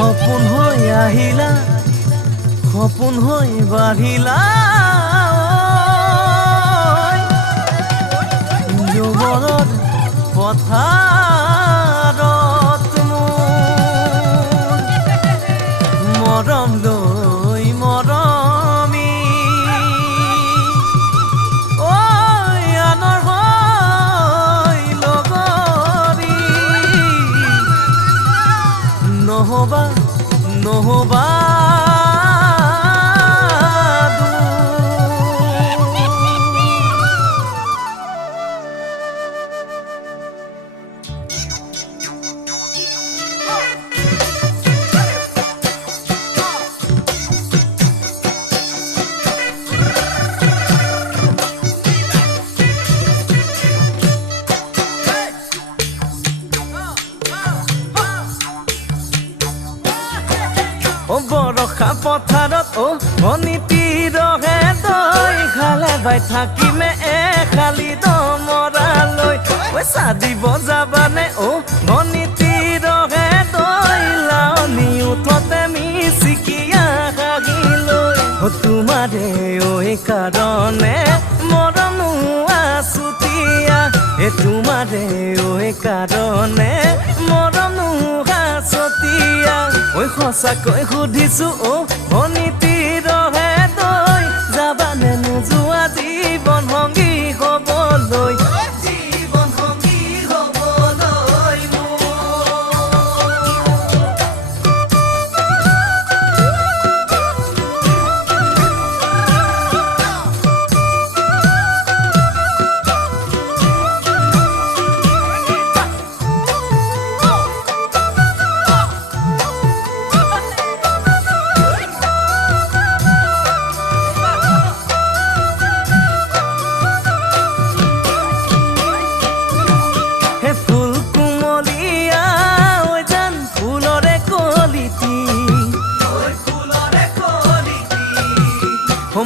সপোন হৈ আহিলা সপোন হৈ বাঢ়িলা যৌৱনত পথাৰত মোৰ মৰম লৈ মৰমি আনৰ হৈ লগৰী নহবা নহবা বৰষা পথাৰত ভনীতি ৰহে তই খালে বাই থাকিমে খালি দমৰালৈ পইচা দিব যাবানে ভনীতি ৰহে তই লাৱনি উঠতে মিচিকিয়া হাগিলৈ তোমাৰে কাৰণে মৰম আছুতীয়া তোমাৰে কাৰণে মৰম আছতীয়া সঁচাকৈ সুধিছো ভনীতি ৰহে তই যাবানে নোযোৱা জীৱন সংগী হ'বলৈ জীৱন সংগী হ'বলৈ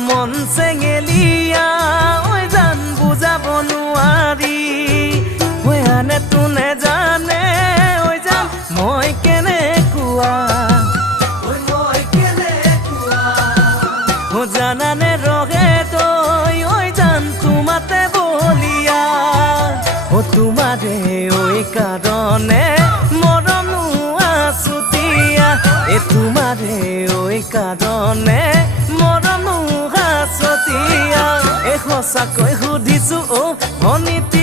মন চেঙেলিয়া জান বুজাব নোৱাৰি আনে তোনে জানে জান মই কেনেকুৱা জানানে ৰহে তই জান তোমাতে বলিয়া তোমাৰে কাৰণে মৰম আছুতীয়া তোমাৰে কাৰণে মৰম সঁচাকৈ সুধিছো ভনীতি